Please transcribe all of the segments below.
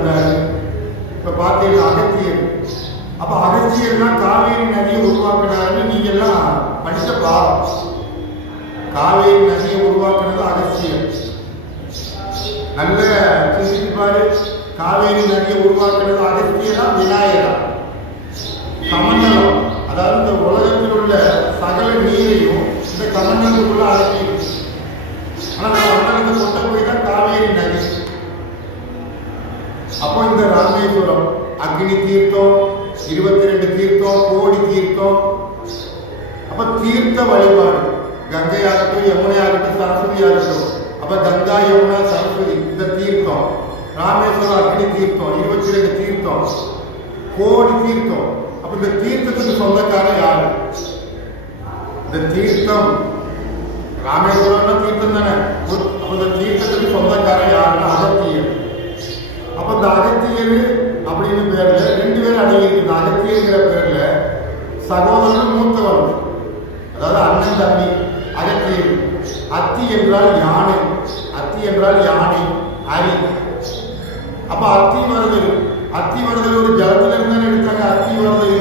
எனக்கு இப்போ இப்ப பார்த்தீங்கன்னா அகத்தியர். அப்ப அகத்தியர்னா காவேரி நதியை உருவாக்குனாருன்னு நீங்க எல்லாம் படிச்ச பாவம் காவேரி நதியை உருவாக்குனது அகத்தியர். நல்ல சிந்திப்பாரு காவேரி நதியை உருவாக்குறது அகத்தியரா விநாயகரா? கமண்டலம். அதாவது இந்த உலகத்தில் உள்ள சகல நீரையும் இந்த கமண்டலத்துக்குள்ள அடக்கி ஆனால் ஆனா நம்ம மண்டலத்தை கொண்டு போய் தான் அப்போ இந்த ராமேஸ்வரம் அக்னி தீர்த்தம் இருபத்தி ரெண்டு தீர்த்தம் கோடி தீர்த்தம். அப்ப தீர்த்த வழிபாடு. கங்கையாகட்டும் யமுனையாகட்டும் சரஸ்வதியாகட்டும் அப்ப கங்கா யமுனா சரஸ்வதி இந்த தீர்த்தம். ராமேஸ்வரம் அக்னி தீர்த்தம் இருபத்தி ரெண்டு தீர்த்தம். கோடி தீர்த்தம். அப்ப இந்த தீர்த்தத்துக்கு சொந்தக்காரன் யாரு? இந்த தீர்த்தம். ராமேஸ்வரம்னா தீர்த்தம் தானே? அப்ப இந்த தீர்த்தத்துக்கு சொந்தக்காரன் யாருன்னா அகத்தியர். அப்ப இந்த அகத்தியர் அப்படின்னு பேர்ல ரெண்டு பேரும் அடங்கியிருக்கு இந்த அகத்தியங்கிற பேர்ல சகோதரன் மூத்தவன் அதாவது அண்ணன் தம்பி அகத்தியர். அத்தி என்றால் யானை அத்தி என்றால் யானை அரி. அப்ப அத்தி வருதல் அத்தி வருதல் ஒரு ஜலத்துல இருந்து தானே எடுத்தாங்க. அத்தி வருதல்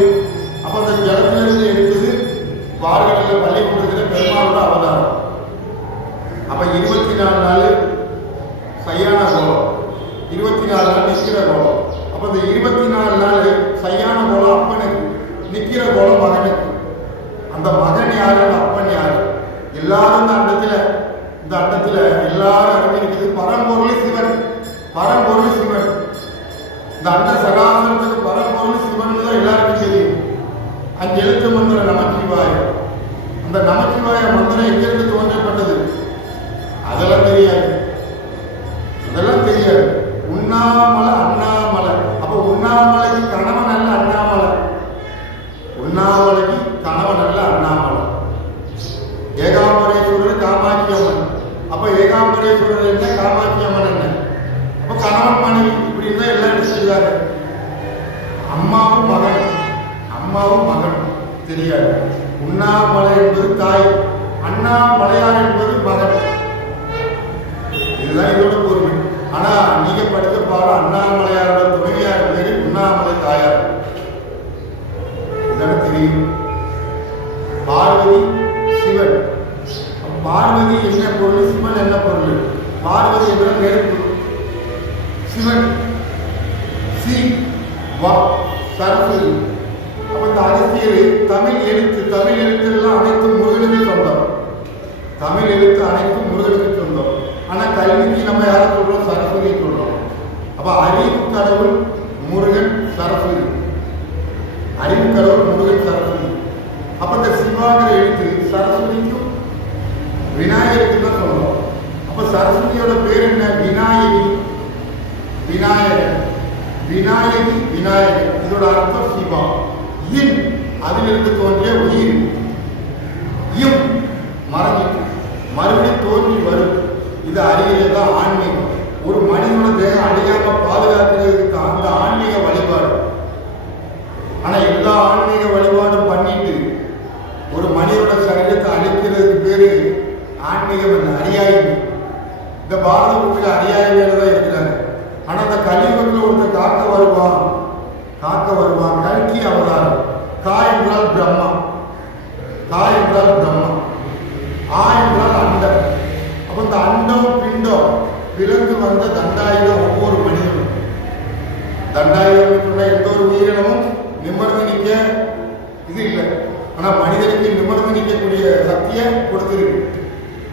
அப்ப அந்த ஜலத்துல இருந்து எடுத்தது வார்களில் பள்ளி கொடுக்கிற பெருமாளோட அவதாரம். அப்ப இருபத்தி நாலு நாள் சையான கோலம் இருபத்தி நாலு நாள் நிற்கிற கோலம். அப்போ இந்த இருபத்தி நாலு நாள் சையான கோலம் அப்பனுக்கு நிக்கிற கோலம் மகனுக்கு. அந்த மகன் யாரு அந்த அப்பன் யாரு? எல்லாரும் இந்த அண்டத்துல இந்த அண்டத்தில் எல்லாரும் அடங்கி அறிஞ்சிருக்குது பரம்பொருள் சிவன் பரம்பொருள் சிவன். இந்த அண்ட இதுதானே பார்வதி சிவன். பார்வதி என்ன பொருள்? சிவன் என்ன பொருள்? பார்வதி என்ற நெருப்பு சிவன். சி. வா. சரஸ்வதி. அப்ப இந்த அரசியல் தமிழ் எழுத்து தமிழ் எழுத்தெல்லாம் அனைத்து முருகனுக்கு சொந்தம். தமிழ் எழுத்து அனைத்து முருகனுக்கு சொந்தம். ஆனா கல்விக்கு நம்ம யாரை சொல்றோம்? சரஸ்வதி சொல்றோம். அப்ப அறிவு கடவுள் முருகன் சரஸ்வதி. அறிவு கடவுள் முருகன் சரஸ்வதி அப்ப இந்த சிவாங்கிற எழுத்து சரஸ்வதிக்கும் விநாயகருக்கு தான் சொல்றோம். அப்ப சரஸ்வதியோட பேர் என்ன? விநாயகி. விநாயகர். விநாயகி விநாயகர். இதோட அர்த்தம் சிவா. இன் அதிலிருந்து தோன்றிய உயிர். இம் மறந்து மறுபடியும் தோன்றி வரும் இது அறியறது தான் ஆன்மீகம் ஒரு மனிதனோட தேகம் அழியாம பாதுகாக்கிறதுக்கு தான் அந்த ஆன்மீக வழிபாடு ஆனா எல்லா ஆன்மீக வழிபாடும் பண்ணிட்டு ஒரு மனிதனோட சரீரத்தை அழிக்கிறதுக்கு பேரு ஆன்மீகம் இல்லை அறியாய்மை இந்த பாரத பூமியில அறியாய்மையில தான் இருக்கிறாங்க ஆனா அந்த கலியுகத்தில் ஒருத்தர் காக்க வருவான் காக்க வருவான் கல்கி அவதாரம் கா என்றால் பிரம்மா கா என்றால் பிரம்மா ஆ என்றால் அண்டம் அப்ப இந்த அண்டம் பிண்டம் பிறந்து வந்த தண்டாயுதம் ஒவ்வொரு மனிதனும் தண்டாயுதம் சொன்ன எந்த ஒரு உயிரினமும் நிமிர்ந்து நிற்க இது இல்லை ஆனா மனிதனுக்கு நிமிர்ந்து நிற்கக்கூடிய கொடுத்திருக்கு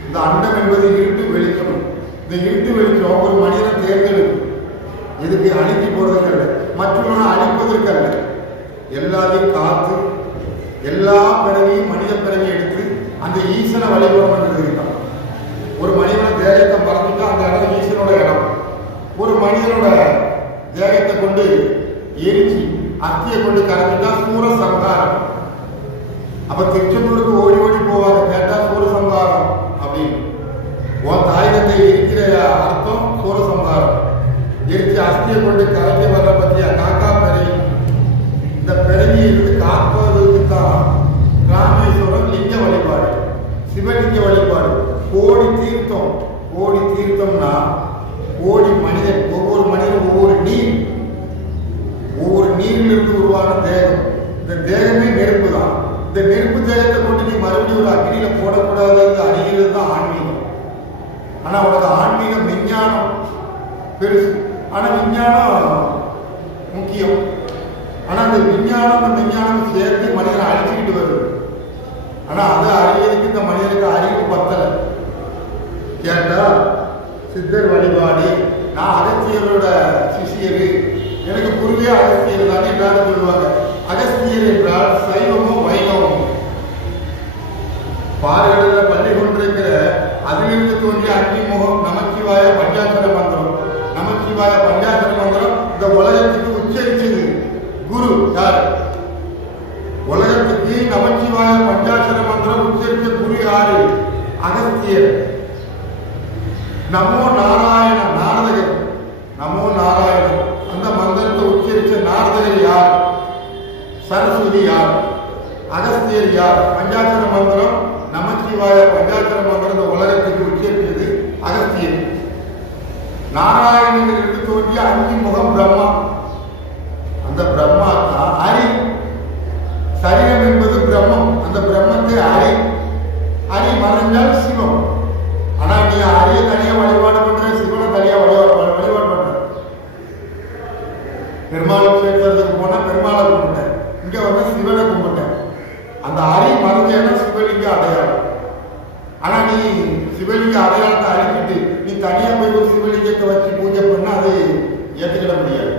இந்த அண்டம் என்பது இருட்டு வெளிச்சம் இந்த இருட்டு வெளிச்சம் ஒரு மனிதன் தேர்ந்தெடுக்கும். இதுக்கு அழித்து போறதுக்கு அல்ல மற்றவனை அழிப்பதற்கு அல்ல. எல்லாத்தையும் காத்து எல்லா பிறவையும் மனித பிறவி எடுத்து அந்த ஈசனை வழிபடுறது தான் ஒரு மனிதனோட தேகத்தை மறந்துட்டா அந்த இடம் ஈசனோட இடம். ஒரு மனிதனோட தேகத்தை கொண்டு எரிச்சு அத்தியை கொண்டு கரைஞ்சிட்டா சூர சங்காரம் அப்ப திருச்செந்தூருக்கு ஓடி ஓடி போவாங்க கேட்டா சூர சங்காரம் அப்படின்னு. உன் தாயகத்தை இருக்கிற அர்த்தம் சூர சங்காரம் எரிச்சு அஸ்தியை கொண்டு கரைக்க வர பத்தியா? காக்கா பிறவி. இந்த பிறவியை இருந்து காப்பதற்கு தான் ராமேஸ்வரம் லிங்க வழிபாடு சிவலிங்க வழிபாடு. கோடி தீர்த்தம் கோடி தீர்த்தம்னா கோடி மனிதன் ஒவ்வொரு மனிதன் ஒவ்வொரு நீர். ஒவ்வொரு நீரிலிருந்து உருவான தேகம். இந்த தேகமே நெருப்பு தான் இந்த நெருப்பு தேகத்தை கொண்டு நீ மறுபடியும் ஒரு அக்னியில போடக்கூடாதுன்னு அறிகிறது தான் ஆன்மீகம். ஆனா உனக்கு ஆன்மீகம் விஞ்ஞானம் பெருசு. ஆனா விஞ்ஞானம் முக்கியம். ஆனா அந்த விஞ்ஞானம் விஞ்ஞானம் சேர்த்து மனிதனை அழிச்சுக்கிட்டு வருது. ஆனா அதை அறியறதுக்கு இந்த மனிதனுக்கு அறிவு பத்தல. கேட்டா சித்தர் வழிபாடு நான் அகஸ்தியரோட சிஷியரு. எனக்கு குருவே அகஸ்தியர் தான் எல்லாரும் சொல்லுவாங்க. அகஸ்தியர் என்றால் சைவமும் வைணவமும் பாறைகளில் பள்ளி கொண்டிருக்கிற அதிலிருந்து தோன்றிய அக்னிமுகம் நமச்சிவாய பஞ்சாசர மந்திரம். நமச்சிவாய பஞ்சாசர மந்திரம் இந்த உலகத்துக்கு உச்சரிச்சது குரு யார்? உலகத்துக்கு நமச்சிவாய பஞ்சாசர மந்திரம் உச்சரித்த குரு யாரு? அகஸ்தியர். நமோ நாராயண நாரதகர் நமோ நாராயணன் அந்த மந்திரத்தை உச்சரித்த நாரதகர் யார்? சரஸ்வதி யார்? அகஸ்தியர் யார்? பஞ்சாட்சர மந்திரம் நமச்சிவாய பஞ்சாட்சர மந்திரம் இந்த உலகத்துக்கு உச்சரித்தது அகஸ்தியர் நாராயணனிலிருந்து தோன்றிய அஞ்சு முகம் பிரம்மா அந்த பிரம்மா தான் ஹரி சரீரம் என்பது பிரம்மம் அந்த பிரம்மத்தை ஹரி ஹரி மறைஞ்சால் சிவம் ஆனா நீ ஹரிய தனியா வழிபாடு பண்ற சிவனை தனியா வழிபாடு வழிபாடு பண்ற பெருமாள் கேட்கறதுக்கு போனா பெருமாளை கும்பிட்டேன் இங்க வந்து சிவனை கும்பிட்டேன் அந்த அரி மறைஞ்சேன்னா சிவலிங்க அடையாளம் ஆனா நீ சிவலிங்க அடையாளத்தை அழிக்கிட்டு நீ தனியா போய் ஒரு சிவலிங்கத்தை வச்சு பூஜை பண்ணா அது ஏற்றுக்கிட முடியாது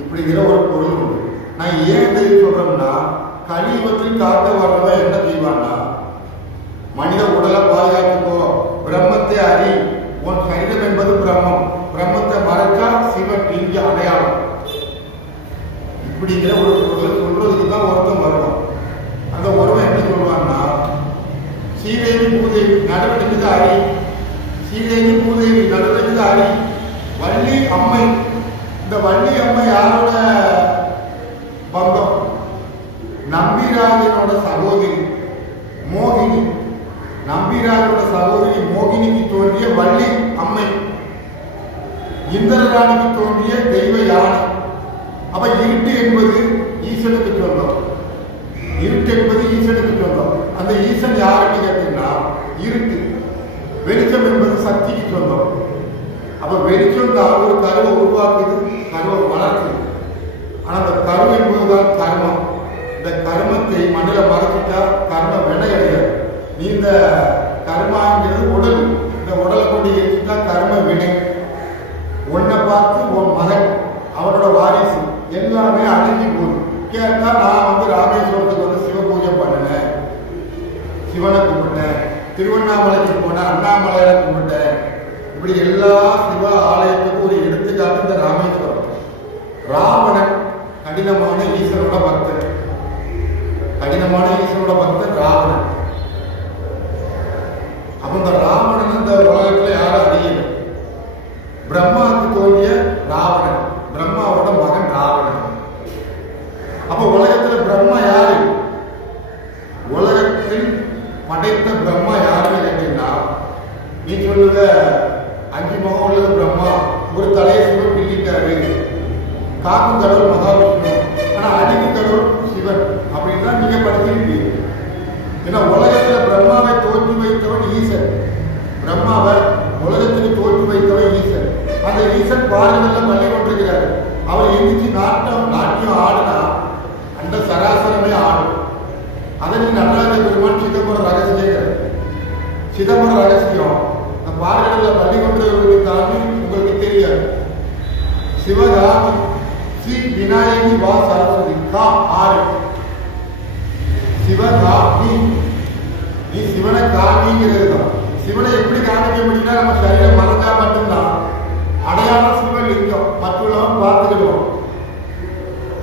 இப்படிங்கிற ஒரு பொருள் உண்டு. நான் ஏன் இதை சொல்றேன்னா காட்ட காக்க வர்றவன் என்ன செய்வான்னா மனித உடலை பாதுகாத்துக்கோ பிரம்மத்தை அறி உன் சரீரம் என்பது பிரம்மம் பிரம்மத்தை மறைச்சா சிவன் இங்க அடையாளம் இப்படிங்கிற ஒரு பொருளை சொல்றதுக்கு தான் ஒருத்தன் வருவான் அந்த ஒருவன் என்ன சொல்லுவான்னா ஸ்ரீதேவி பூதேவி நடுவெடுக்குது அரி ஸ்ரீதேவி பூதேவி நடுவெடுக்குது அரி வள்ளி அம்மை இந்த வள்ளி அம்மை யாரோட பந்தம் நம்பிராஜனோட சகோதரி மோகினி நம்பிராஜனோட சகோதரி மோகினிக்கு தோன்றிய வள்ளி அம்மை இந்திரராணிக்கு தோன்றிய தெய்வ யானை அப்ப இருட்டு என்பது ஈசனுக்கு சொந்தம் இருட்டு என்பது ஈசனுக்கு சொந்தம் அந்த ஈசன் யாருன்னு கேட்டீங்கன்னா இருட்டு வெளிச்சம் என்பது சக்திக்கு சொந்தம் இந்த ஒரு கருவை உருவாக்குது கருவை வளர்க்குது ஆனா அந்த கரு என்பதுதான் கர்மம். இந்த கர்மத்தை மண்ணில் வளர்த்துட்டா கர்ம வினை கிடையாது நீ இந்த கர்மாங்கிறது உடல். இந்த உடலை கொண்டு ஏற்றுட்டா கர்ம வினை உன்னை பார்த்து உன் மகன் அவனோட வாரிசு எல்லாமே அடங்கி போகுது. கேட்டா நான் வந்து ராமேஸ்வரத்துக்கு வந்து சிவ பூஜை பண்ணினேன். சிவனை கும்பிட்டேன். திருவண்ணாமலைக்கு போனேன் அண்ணாமலையில கும்பிட்டேன். இப்படி எல்லா சிவ ஆலயத்துக்கும் ஒரு எடுத்துக்காட்டு இந்த ராமேஸ்வரம். ராவணன் கடினமான ஈஸ்வரோட பக்தன். கடினமான ஈஸ்வரோட பக்தன் ராவணன். அப்ப இந்த ராவணன் இந்த உலகத்துல யாரும் அறியல. பிரம்மாவுக்கு தோன்றிய ராவணன் பிரம்மாவோட மகன் ராவணன். அப்ப உலகத்துல பிரம்மா யாரு? உலகத்தில் படைத்த பிரம்மா யாருன்னு கேட்டீங்கன்னா நீ சொல்லுங்க அஞ்சு முகம் உள்ளது பிரம்மா ஒரு தலையை சிவன் பிள்ளிட்டாரு காக்கும் கடவுள் மகாவிஷ்ணு ஆனா அடிக்கு கடவுள் சிவன் அப்படின்னா நீங்க படிச்சிருக்கீங்க. ஏன்னா உலகத்துல பிரம்மாவை தோற்று வைத்தவன் ஈசன். பிரம்மாவை உலகத்துக்கு தோற்று வைத்தவன் ஈசன். அந்த ஈசன் பாறைகள்ல பள்ளி கொண்டிருக்கிறார். அவர் எந்திரிச்சு நாட்டம் நாட்டியம் ஆடுனா அந்த சராசரமே ஆடும். அதை நீ நடராஜ பெருமான் சிதம்பரம் ரகசியங்கள் சிதம்பரம் ரகசியம் அந்த பாறைகள்ல பள்ளி கொண்டிருக்கிறவர்களுக்கு தாண்டி உங்களுக்கு தெரியாது. சிவகாமி ஸ்ரீ விநாயகி வா சரஸ்வதி கா ஆறு. சிவகாமி. நீ சிவனை காமிங்கிறது தான் சிவனை எப்படி காமிக்க முடியும்னா நம்ம சரீரம் மறந்தா மட்டும்தான். அடையாளம் சிவலிங்கம் மற்றவங்க பார்த்துக்கிடுவோம்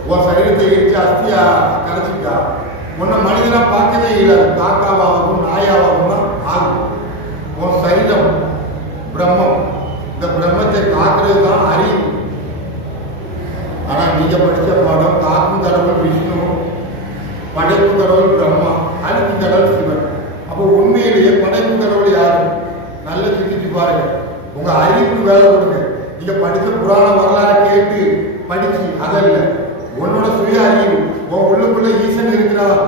உன் சரீரத்தை எரிச்சு அஸ்தியா கரைச்சிட்டா. உன்னை மனிதனா பார்க்கவே இல்லை. காக்காவாகவும் நாயாவாகவும் தான் ஆகும் உன் சரீரம் பிரம்மம் இந்த பிரம்மத்தை காக்கிறது தான் அறிவு ஆனா நீங்க படித்த பாடம் காக்கும் கடவுள் விஷ்ணு படைப்பு கடவுள் பிரம்மா அழிக்கும் கடவுள் சிவன். அப்போ உண்மையிலேயே படைப்பு கடவுள் யாரு? நல்ல சிந்திச்சு பாருங்க. உங்க அறிவுக்கு வேலை கொடுங்க. நீங்க படித்த புராண வரலாறு கேட்டு படிச்சு அதல்ல உன்னோட சுய அறிவு உன் உள்ளுக்குள்ள ஈசன் இருக்கிறான்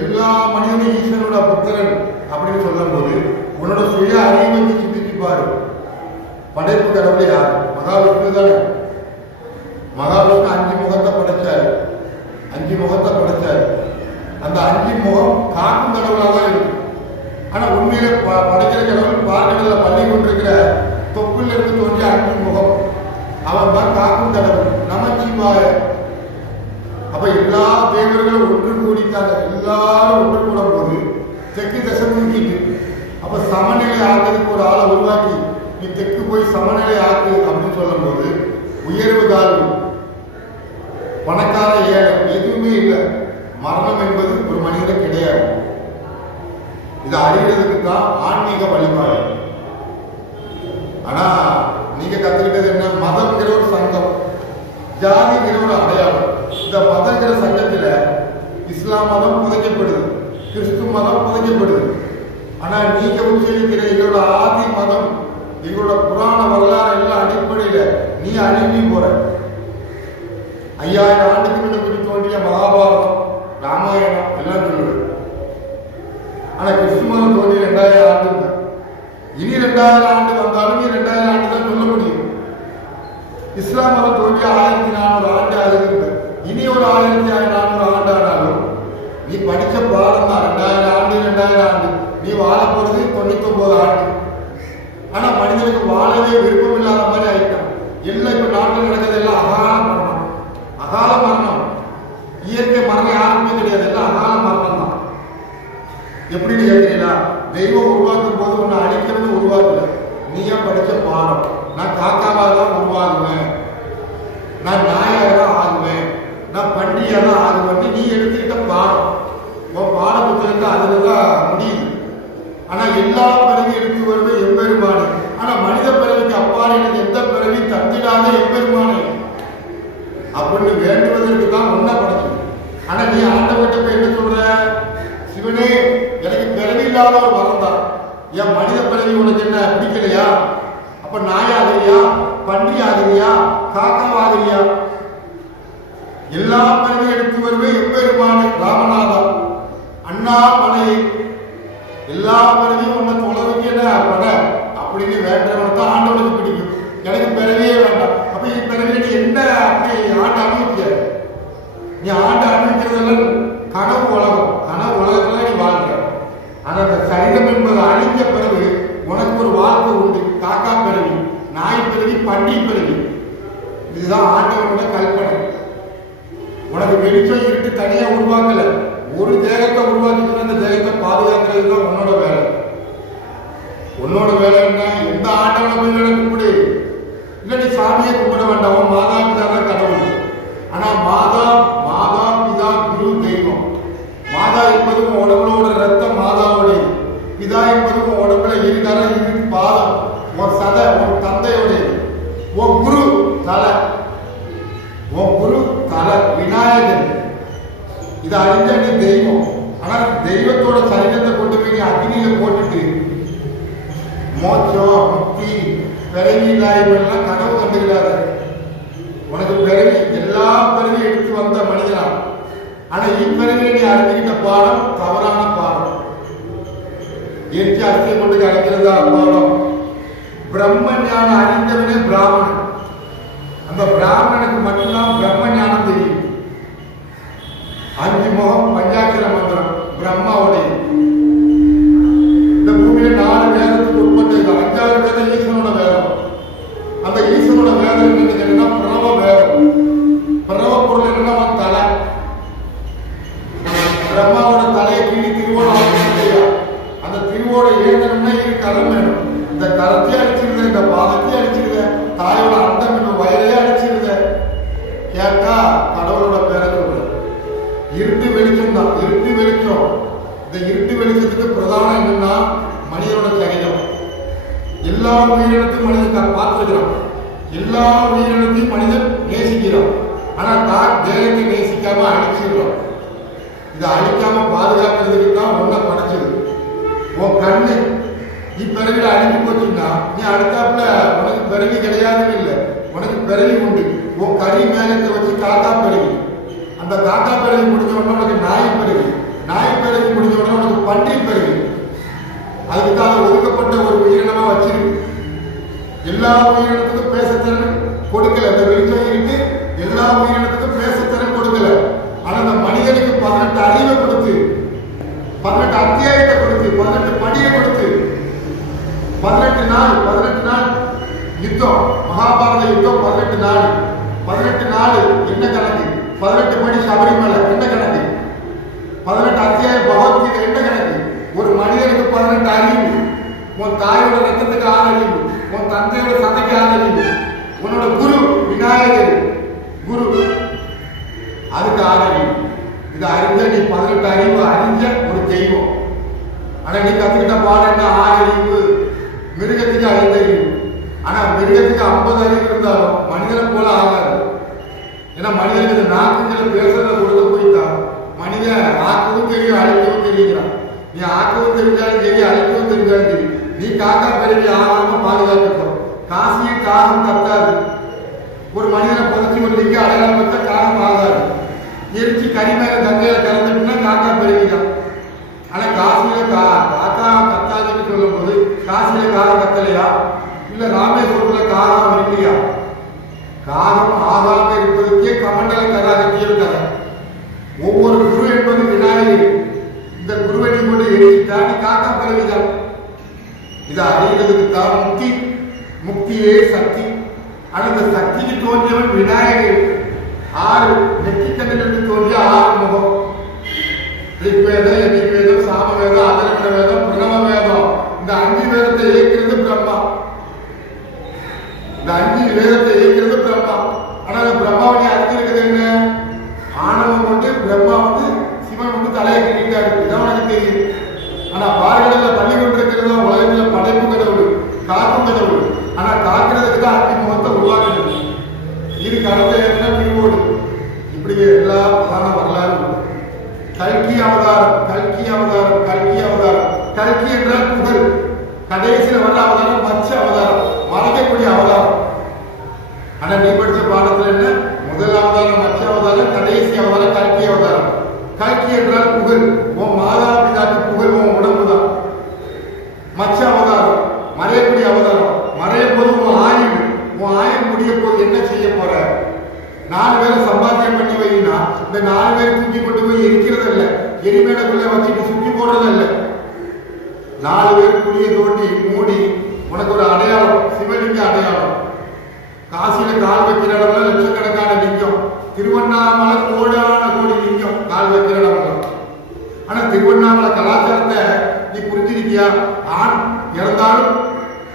எல்லா மனிதனும் ஈசனோட புத்திரன் அப்படின்னு சொல்லும் போது உன்னோட சுய அறிவை வந்து சிந்திச்சு பாரு. படைப்பு கடவுள் யார்? மகாவிஷ்ணு தானே. மகாவிஷ்ணு அஞ்சு முகத்தை படைச்சாரு. அஞ்சு முகத்தை படைச்சாரு. அந்த அஞ்சு முகம் காக்கும் கடவுளாக தான் இருக்கு. ஆனா உண்மையில ப- படைக்கிற கடவுள் பார்க்கல பள்ளி கொண்டிருக்கிற தொப்புல இருந்து தோன்றிய அஞ்சு முகம். அவன் தான் காக்கும் கடவுள். நமச்சிவாய. அப்ப எல்லா தேவர்களும் ஒன்று கூடிட்டாங்க. எல்லாரும் ஒன்று கூடும் போது தெற்கு திசை தூக்கிட்டு அப்ப சமநிலை ஆக்குறதுக்கு ஒரு ஆளை உருவாக்கி நீ தெற்கு போய் சமநிலை ஆக்கு அப்படின்னு சொல்லும் போது உயர்வு தாழ்வு. பணக்கார ஏழை எதுவுமே இல்லை. மரணம் என்பது ஒரு மனிதன் கிடையாது. இதை அறிகிறதுக்கு தான் ஆன்மீக வழிபாடு. ஆனா நீங்க கத்துக்கிட்டது என்ன? மதம்ங்கிற ஒரு சங்கம். ஜாதிங்கிற ஒரு அடையாளம். இந்த மதங்கிற சங்கத்துல இஸ்லாம் மதம் புதைக்கப்படுது கிறிஸ்து மதம் புதைக்கப்படுது. ஆனா நீங்க உச்சரிக்கிற எங்களோட ஆதி மதம் எங்களோட புராண வரலாறு எல்லாம் அடிப்படையில நீ அழிஞ்சு போற. ஐயாயிரம் ஆண்டுக்கு முன்னாடி தோன்றிய மகாபாரதம் ராமாயணம் எல்லாம் சொல்லுது. ஆனா கிறிஸ்து மதம் தோன்றி ரெண்டாயிரம் ஆண்டு இனி ரெண்டாயிரம் ஆண்டு வந்தாலும் நீ ரெண்டாயிரம் ஆண்டு தான் சொல்ல முடியும். இஸ்லாம் மதம் தோன்றி ஆயிரத்தி நானூறு ஆண்டு ஆகுது இனி ஒரு ஆயிரத்தி நானூறு ஆண்டு ஆனாலும் நீ படிச்ச பாடம் தான் ரெண்டாயிரம் ஆண்டு ரெண்டாயிரம் ஆண்டு. நீ வாழ போறது தொண்ணூத்தி ஒன்பது ஆண்டு. ஆனா மனிதனுக்கு வாழவே விருப்பம் இல்லாத மாதிரி ஆயிட்டான். எல்லாம் இப்ப நாட்டில் நடக்கிறது எல்லாம் அகாரம் அகால மரணம் இயற்கை மரணம் யாருக்குமே கிடையாது எல்லாம் அகால மரணம் தான் எப்படின்னு கேட்கிறீங்களா தெய்வம் உருவாக்கும் போது உன்னை அழிக்கிறது உருவாக்கல. நீயா படிச்ச பாடம்? நான் காக்காவா தான் உருவாகுவேன். நான் பிறவி ஒரு வரம் தான் என் மனித பிறவி உனக்கு என்ன பிடிக்கலையா? அப்ப நாயாகிறியா? பன்றி ஆகிறியா காக்கம் ஆகிறியா எல்லா பிறவி எடுத்து வருவே எப்பெருமான? ராமநாதன். அண்ணா மனை எல்லா பிறவியும் உன்னை தொலைவுக்கு என்ன? பட அப்படின்னு வேண்டவனை தான் ஆண்டவனுக்கு பிடிக்கும். எனக்கு பிறவியே வேண்டாம். அப்ப இந்த பிறவியை என்ன? அப்படி ஆண்டு அனுபவிக்க நீ ஆண்டு அனுபவிக்கிறதெல்லாம் கனவு உலகம் கனவு உலகத்துல நீ வாழ்ற ஆனா அந்த சரீரம் என்பது அழிஞ்ச பிறகு உனக்கு ஒரு வாழ்க்கை உண்டு. காக்கா பிறவி நாய் பிறவி பண்டி பிறவி. இதுதான் ஆண்டவனோட கல்பனை உனக்கு வெளிச்சம் இருட்டு தனியா உருவாக்கல. ஒரு தேகத்தை உருவாக்கிட்டு அந்த தேகத்தை பாதுகாக்கிறது தான் உன்னோட வேலை. உன்னோட வேலை என்ன? எந்த ஆண்டவனை போய் வேலை கும்பிடு இல்ல நீ சாமியை கும்பிட வேண்டாம். மாதா பிதா தான் கடவுள். ஆனா மாதா மாதா பிதா குரு தெய்வம். மாதா என்பது உடம்புல ரத்த ரத்தம் மாதா என்பது உன் உடம்புல இரு பாதம் உன் சதை உன் தந்தையுடைய உன் குரு தலை. உன் குரு தலை விநாயகன். இது அறிஞ்ச தெய்வம். ஆனா தெய்வத்தோட சரீரத்தை கொண்டு போய் அக்னியில போட்டுட்டு மோட்சம் முக்தி பிறவி எல்லாம் கனவு கண்டுகிறாரு. உனக்கு பிறவி எல்லா பிறவியும் எடுத்து வந்த மனிதனா ஆனா இப்பிறவியை நீ அறிஞ்சுக்கிட்ட பாடம் தவறான பாடம் எரிச்சு அரிசியை கொண்டு அழைக்கிறதா இருந்தாலும் பிரம்ம ஞானம் அறிந்தவனே பிராமணன் அந்த பிராமணனுக்கு மட்டும்தான் பிரம்ம ஞானம் தெரியும் அஞ்சு முகம் பஞ்சாட்சர மந்திரம் பிரம்மாவுடைய இந்த இருட்டு வெளிச்சத்துக்கு பிரதானம் என்னன்னா மனிதனோட சரீரம் எல்லா உயிரினத்தையும் மனிதன் பார்த்துக்கிறான் எல்லா உயிரினத்தையும் மனிதன் நேசிக்கிறான். ஆனா தான் தேகத்தை நேசிக்காம அழிச்சிடுறோம் இதை அழிக்காம பாதுகாக்கிறதுக்கு தான் ஒன்றை படைச்சது. உன் கண்ணு நீ பிறகுல அழிஞ்சு போச்சுன்னா நீ அடுத்தாப்புல உனக்கு பிறகு கிடையாதுன்னு இல்லை. உனக்கு பிறகு உண்டு. உன் கறி மேலத்தை வச்சு காக்கா பிறகு. அந்த காக்கா பிறகு முடிஞ்ச உடனே உனக்கு நாய் பிறகு. நாய் முடிஞ்ச உடனே உனக்கு பன்றி பிறகு. அதுக்காக ஒதுக்கப்பட்ட ஒரு உயிரினமா வச்சிருக்கு எல்லா உயிரினத்துக்கும் பேசத்திறன் கொடுக்கல. இந்த வெளிச்சம் இருக்கு. எல்லா உயிரினத்துக்கும் பேசத்திறன் கொடுக்கல. ஆனா அந்த மனிதனுக்கு பதினெட்டு அறிவை கொடுத்து பதினெட்டு அத்தியாயத்தை கொடுத்து பதினெட்டு படியை கொடுத்து பதினெட்டு நாள் பதினெட்டு நாள் யுத்தம் மகாபாரத யுத்தம் பதினெட்டு நாள். பதினெட்டு நாள் என்ன கணக்கு? பதினெட்டு மணி சபரிமலை. என்ன கணக்கு? பதினெட்டு அத்தியாயம் பகவத்கீதை என்ன கணக்கு? ஒரு மனிதனுக்கு பதினெட்டு அறிவு உன் தாயோட ரத்தத்துக்கு ஆறு உன் தந்தையோட சதைக்கு ஆறு உன்னோட குரு விநாயகர். குரு அதுக்கு ஆறு அறிவு இது அறிஞ்ச நீ பதினெட்டு அறிவு அறிஞ்ச ஒரு தெய்வம். ஆனா நீ கத்துக்கிட்ட பாடம் என்ன? ஆறு அறிவு மிருகத்துக்கு ஐந்து அறிவு ஆனா மிருகத்துக்கு ஐம்பது அறிவு இருந்தாலும் மனிதனை போல ஆகாது. ஏன்னா மனிதனுக்கு இந்த நாக்குங்களை பேசுறத கொடுத்து போய்த்தான் மனிதன் ஆக்கவும் தெரியும் அழிக்கவும் தெரியுங்கிறான். நீ ஆக்கவும் தெரிஞ்சாலும் சரி அழிக்கவும் தெரிஞ்சாலும் சரி. நீ காக்கா பிறவி ஆகாம பாதுகாத்துக்கோ காசியும் காரம் கத்தாது ஒரு மனிதனை புதைச்சி ஒரு நிக்க அடையாளம் பார்த்தா காரம் ஆகாது. எரிச்சு கறி மேல கங்கையில கலந்துட்டுனா காக்கா பெருவிதான் ஆனா காசியில கா காக்கா கத்தாதுன்னு சொல்லும் போது காசியில காரம் கத்தலையா இல்ல ராமேஸ்வரத்துல காகம் இல்லையா காகம் ஆகாம இருப்பதற்கே கமண்டல கதாகத்தியம் கதை ஒவ்வொரு குரு என்பது விநாயகர் இந்த குருவை நீ கொண்டு எரிச்சிட்டா நீ காக்கா பிறவிதான் இதை அறிகிறதுக்கு தான் முக்தி முக்தியே சக்தி. அந்த சக்திக்கு தோன்றியவன் விநாயகர் ஆறு நெற்றிக்கண்ணிலிருந்து தோன்றிய ஆறு முகம். ரிக்வேதம் எதிர்வேதம் சாமவேதம் அதர்வண வேதம் பிரணவ வேதம். இந்த அஞ்சு வேதத்தை இயக்கிறது பிரம்மா இந்த அஞ்சு வேதத்தை இயக்கிறது பிரம்மா ஆனா அந்த பிரம்மாவுடைய அர்த்தம் இருக்குது என்ன ஆணவம் கொண்டு பிரம்மா வந்து சிவன் வந்து தலையை கட்டிட்டாரு இதான் உனக்கு தெரியும் ஆனா பார்வையில பள்ளி கொண்டிருக்கிறது உலகத்துல படைப்பு கடவுள் காக்கும் கடவுள் ஆனா காக்கிறதுக்கு தான் அத்தி முகத்தை உருவாக்குறது இது கடந்த என்ன பிரிவோடு இப்படி எல்லா பிரதான வரலாறு உண்டு. கல்கி அவதாரம் கல்கி அவதாரம் கல்கி அவதாரம் கல்கி என்றால் புகழ் நல்ல அவதாரம் மச்ச அவதாரம் மறைக்கக்கூடிய அவதாரம். ஆனா நீ படிச்ச பாடத்துல என்ன? முதல் அவதாரம் மச்ச அவதாரம் கடைசி அவதாரம் கல்கி அவதாரம். கல்கி என்றால் புகழ். உன் மாதா பிதாக்கு புகழ் உன் உடம்பு தான் மச்ச அவதாரம் மறையக்கூடிய அவதாரம். மறையும் போது உன் ஆயுள் உன் ஆயுள் முடிய போது என்ன செய்ய போற? நாலு பேரை சம்பாத்தியம் பண்ணி வைனா இந்த நாலு பேரை தூக்கி கொண்டு போய் எரிக்கிறது இல்ல எரிமேடக்குள்ள வச்சுட்டு சுற்றி போடுறது இல்ல நாலு பேர் குழிய தோண்டி மூடி உனக்கு ஒரு அடையாளம் சிவலிங்க அடையாளம் காசியில கால் வைக்கிற இடம்ல லட்சக்கணக்கான லிங்கம் திருவண்ணாமலை கோடான கோடி லிங்கம் கால் வைக்கிற ஆனா திருவண்ணாமலை கலாச்சாரத்தை நீ புரிஞ்சிருக்கியா? ஆண் இறந்தாலும்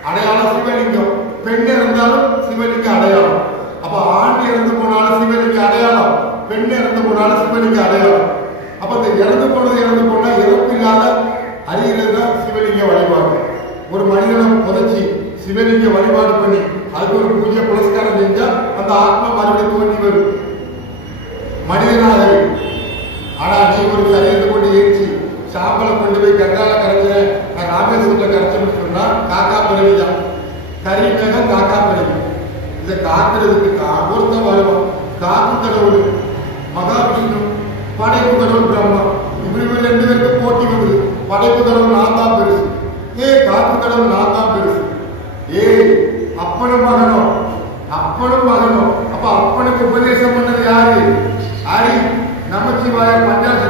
அடையாளம் சிவலிங்கம் பெண் இறந்தாலும் சிவலிங்க அடையாளம். அப்ப ஆண் இறந்து போனாலும் சிவலிங்க அடையாளம் பெண் இறந்து போனாலும் சிவலிங்க அடையாளம். அப்ப இந்த இறந்து போனது இறந்து போனா இறப்பு இல்லாத அறிகிறது தான் சிவலிங்க வழிபாடு. ஒரு மனிதனை புதைச்சி சிவலிங்க வழிபாடு பண்ணி அதுக்கு ஒரு பூஜை புரஸ்காரம் செஞ்சா அந்த ஆத்மா மறுபடியும் தோன்றி வரும். மனிதனாக இருக்கு. ஆனா நீ ஒரு சரீரத்தை கொண்டு ஏற்றி சாம்பலை கொண்டு போய் கட்டால கரைச்ச நான் ராமேஸ்வரத்துல கரைச்சோம்னு சொன்னா காக்கா பிறவி தான் கறி மேகம் காக்கா பிறவி. இதை காக்கிறதுக்கு கா- ஒருத்தன் வருவான் காக்கும் கடவுள் மகாவிஷ்ணு படைப்பு கடவுள் பிரம்மா. இப்படி இவங்க ரெண்டு பேருக்கு போட்டி வருது படைப்பு கடவுள் நான் தான் பெருசு. ஏ காப்பு கடவுள் நான் தான் பெருசு. ஏய் அப்பனும் மகனும் அப்ப அப்பனுக்கு உபதேசம் பண்ணது யாரு ஹரி நமச்சிவாய பஞ்சாட்சர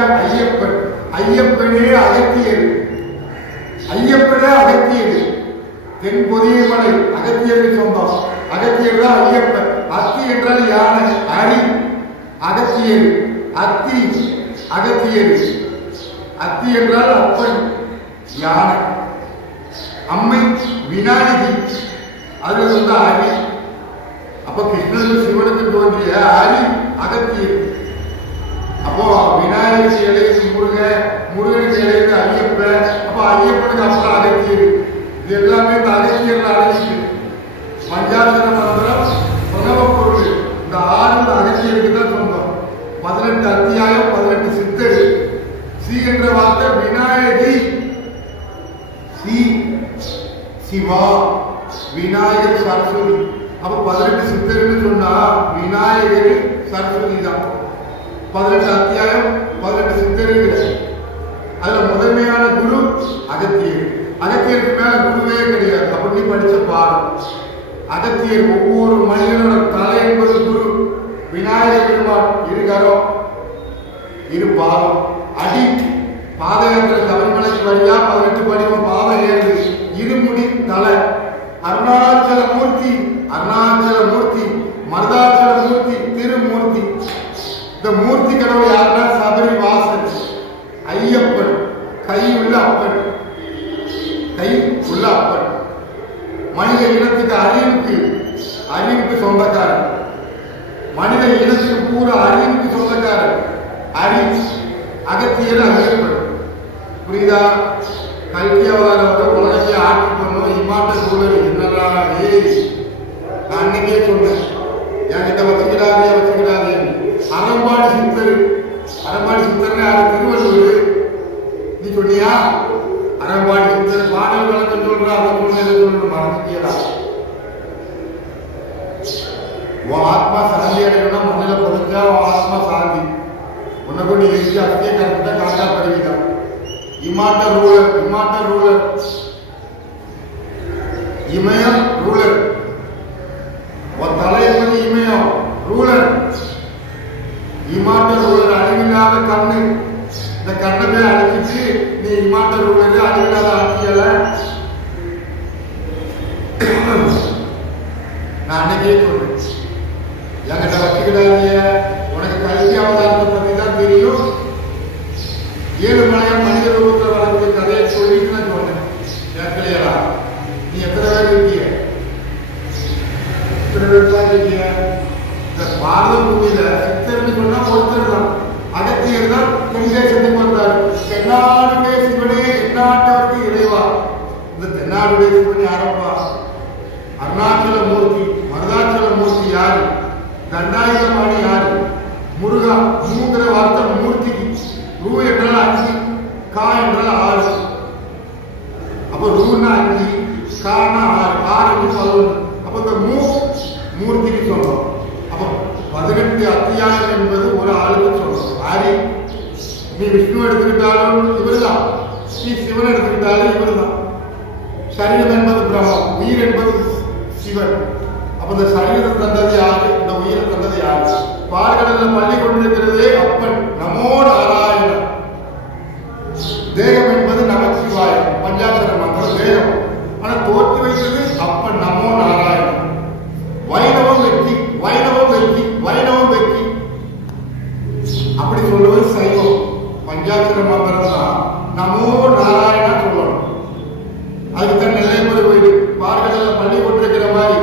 சிவனுக்கும் ஐயப்பன். ஐயப்பனே அகத்தியர். ஐயப்பனே அகத்தியர். தென் பொதியமலை அகத்தியருக்கு சொந்தம். அகத்தியர் தான் ஐயப்பன். அத்தி என்றால் யானை அரி. அகத்தியர் அத்தி அகத்தியர். அத்தி என்றால் அப்பன் யானை. அம்மை விநாயகி. அது வந்து அரி. அப்ப கிருஷ்ணனுக்கு சிவனுக்கு தோன்றிய அரி அகத்தியர். அப்போ விநாயகர் விநாயகருக்கு இடையில முருகன் முருகனுக்கு இடையில ஐயப்பன் அப்ப ஐயப்பனுக்கு அப்புறம் அகத்தியர் இது எல்லாமே இந்த அகத்தியர்ல அடங்கிட்டு பஞ்சாசன மந்திரம் பிரணவ பொருள். இந்த ஆறு இந்த அகத்தியருக்கு தான் சொந்தம். பதினெட்டு அத்தியாயம் பதினெட்டு சித்தர். சி என்ற வார்த்தை விநாயகி. சி சிவா விநாயகர் சரஸ்வதி. அப்ப பதினெட்டு சித்தர்னு சொன்னா விநாயகர் சரஸ்வதி தான். பதினெட்டு அத்தியாயம் பதினெட்டு சித்தர்கள். அதுல முதன்மையான குரு அகத்தியர். அகத்தியருக்கு மேல குருவே கிடையாது. அப்படி படிச்ச பாடம். அகத்தியர் ஒவ்வொரு மனிதனோட தலை என்பது குரு. விநாயகர் பெருமான் இரு இரு பாதம் அடி பாதயாத்திர சபரிமலைக்கு வழியா பதினெட்டு படிவம் பாதம் ஏறு இருமுடி தலை. அருணாச்சல மூர்த்தி அருணாச்சல மூர்த்தி மருதாச்சல மூர்த்தி திருமூர்த்தி. இந்த மூர்த்தி கடவுள் யாருன்னா சபரி வாசன். ஐயப்பன். கை உள்ள அப்பன். கை உள்ள அப்பன். மனித இனத்துக்கு அறிவுக்கு அறிவுக்கு சொந்தக்காரன். மனித இனத்துக்கு பூரா அறிவுக்கு சொந்தக்காரன். அறி அகத்தியர் அகப்பன் புரியுதா? கல்வி அவதார உலகத்தை ஆட்சி பண்ணும் இம்மாட்ட சூழல் என்னடா ஏய் நான் அன்னைக்கே சொன்னேன். என்கிட்ட வச்சுக்கிறாதே வச்சுக்கிறாதே அறம்பாடு சித்தர் அறம்பாடு சித்தர் யாரு திருவள்ளுவர் நீ சொன்னியா அறம்பாடு சித்தர் பாடல் வழக்கம் சொல்ற அதை சொல்ல இதை சொல்ற மறந்துட்டியடா உன் ஆத்மா சாந்தி அடையணும்னா மண்ணில் ஆத்மா சாந்தி உன்னை கொண்டு எரிச்சு அஸ்தியை கரெக்டாக கரெக்டாக படிக்கிறான் இமாட்ட ரூலர் இமாட்ட ரூலர் இமயம் ரூலர் உன் தலை இமயம் ரூலர் இமாட்ட ரூலர் அழிவில்லாத கண்ணு இந்த கண்ணை போய் அழிச்சிட்டு நீ இமாட்ட ரூலர் அழிவில்லாத ஆட்சியல நான் அன்னைக்கே சொல்றேன் என்கிட்ட வச்சுக்கிடாதீங்க உனக்கு கல்வி அவதாரத்தை தான் தெரியும்? ஏழு மலையான் மனித ரூபத்தில் வரக்கூடிய கதையை சொல்லிட்டு நான் சொன்னேன் கேட்கலையா நீ எத்தனை பேர் இருக்கீங்க? எத்தனை பேர் தான் இருக்கீங்க? இந்த பாரத பூமியில சித்தர்னு சொன்னா ஒருத்தர் தான். அகத்தியர் தான் தென்தேசத்துக்கு வந்தார் தென்னாடுடைய சிவனே எந்நாட்டவருக்கு இறைவா. இந்த தென்னாடுடைய சிவன் யாரப்பா? அருணாச்சல மூர்த்தி மருதாச்சல மூர்த்தி யாரு? தண்டாயுதமானி யாரு? முருகா மூங்கிற வார்த்தை மூர்த்திக்கு ரூ என்றால் அஞ்சு கா என்றால் ஆறு. அப்ப ரூனா அஞ்சு கானா ஆறு. ஆறு என்று பதினொன்று அப்ப இந்த மூ மூர்த்திக்கு சொல்றோம். அப்ப பதினெட்டு அத்தியாயம் என்பது ஒரு ஆளுக்கு சொல்றோம். ஆரி நீ விஷ்ணு எடுத்துக்கிட்டாலும் இவர்தான். நீ சிவன் எடுத்துக்கிட்டாலும் இவர்தான். சரீரம் என்பது பிரம்மம் உயிர் என்பது சிவன். அப்ப இந்த சரீரம் தந்தது யாரு? இந்த உயிரை தந்தது யாரு? பார்கடல்ல பள்ளி கொண்டிருக்கிறதே அப்பன் நமோ நாராயணன். தேகம் என்பது நமச்சிவாயம் பஞ்சாட்சர மந்திரம் தேகம். ஆனா தோற்று வைத்தது அப்பன் நமோ நாராயணன். வைணவம் வெற்றி வைணவம் வெற்றி வைணவம் வெற்றி. அப்படி சொல்லுவது சைவம். பஞ்சாட்சர மந்திரம் தான் நமோ நாராயணா சொல்லணும் அதுக்கு தான் நிலைமுறை போயிடு பார்க்கடல பள்ளி கொண்டிருக்கிற மாதிரி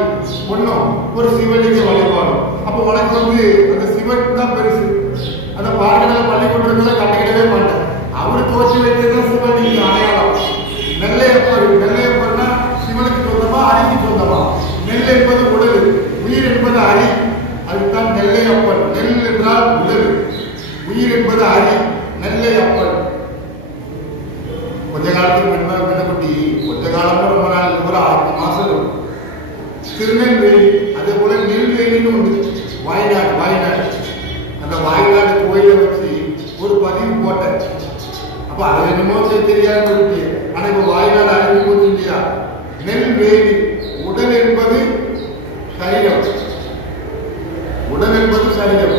ஒன்றும் ஒரு சிவலிங்க வழிபாடு. அப்போ உனக்கு வந்து அந்த சிவன் தான் பெருசு. அந்த பார்க்கடல பள்ளி கொண்டிருக்கிறத கண்டுக்கிடவே மாட்டேன். அவர் தோற்றி வைத்தது சிவலிங்க அடையாளம். நெல்லையப்பர் நெல்லையப்பர்னா சிவனுக்கு சொந்தமா அரிக்கு சொந்தமா? நெல் என்பது உடல் உயிர் என்பது அரி. அதுதான் நெல்லையப்பன் நெல் என்றால் உடல். உயிர் என்பது அரி நெல்லையப்பன் கொஞ்ச காலத்துக்கு முன்பாக முன்னக்குட்டி கொஞ்ச காலமும் ரொம்ப நாள் ஒரு ஆறு மாசம் திருநெல்வேலி நெல்வேலின்னு வாய்நாடு வாய்நாடு அந்த வாய்நாடு கோயிலை வச்சு ஒரு பதிவு போட்டேன் அப்ப அது என்னமோ தெரியாது ஆனா இப்ப வாய்நாடு அழிஞ்சு போச்சு இல்லையா? நெல் வேலி உடல் என்பது சரீரம் உடல் என்பது சரீரம்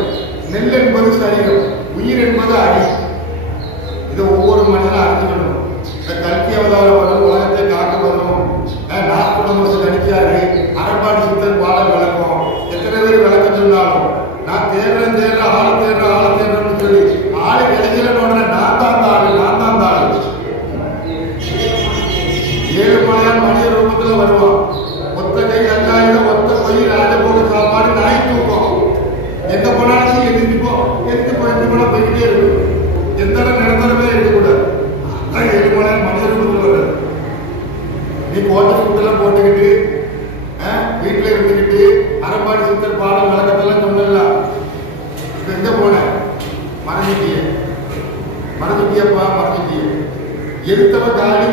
நெல் என்பது சரீரம் உயிர் என்பது அடி இதை ஒவ்வொரு மனிதனும் அறிஞ்சுக்கணும் இந்த கல்கி அவதாரம் வரும் உலகத்தை காக்க வரும் நாற்பது நடிச்சாரு அரண்பாடி சித்தர் பாடல் விளக்கம் எத்தனை பேர் விளக்க சொன்னாலும் நான் தேடுறேன் தேடுறேன் ஆளை தேடுறேன் ஆளை தேடுறேன்னு சொல்லி ஆளு கிடைக்கலன்னு உடனே நான் தான் அந்த ஆளு நான் தான் அந்த ஆளு ஏழு மனித ரூபத்துல வருவான் ஒத்த கை வெங்காயம் ஒத்த பை ராஜபோக சாப்பாடு நாய் தூக்கம். எந்த போனாலும் எதிர்த்துப்போ எதிர்த்து போயிட்டு போனா போய்கிட்டே இருக்கும் எந்த இடம் நிரந்தரமே இருக்கக்கூடாது அதான் ஏழு மனித ரூபத்துல வர்றது நீ கோட்டை சுத்தெல்லாம் போட்டுக்கிட்டு வீட்டுல இருந்துக்கிட்டு அரம்பாடி சித்தர் பாடல் வழக்கத்தெல்லாம் சொன்னல எங்க போன? மறந்துட்டிய. மறந்துட்டியப்பா மறந்துட்டிய. எதிர்த்தவ காலி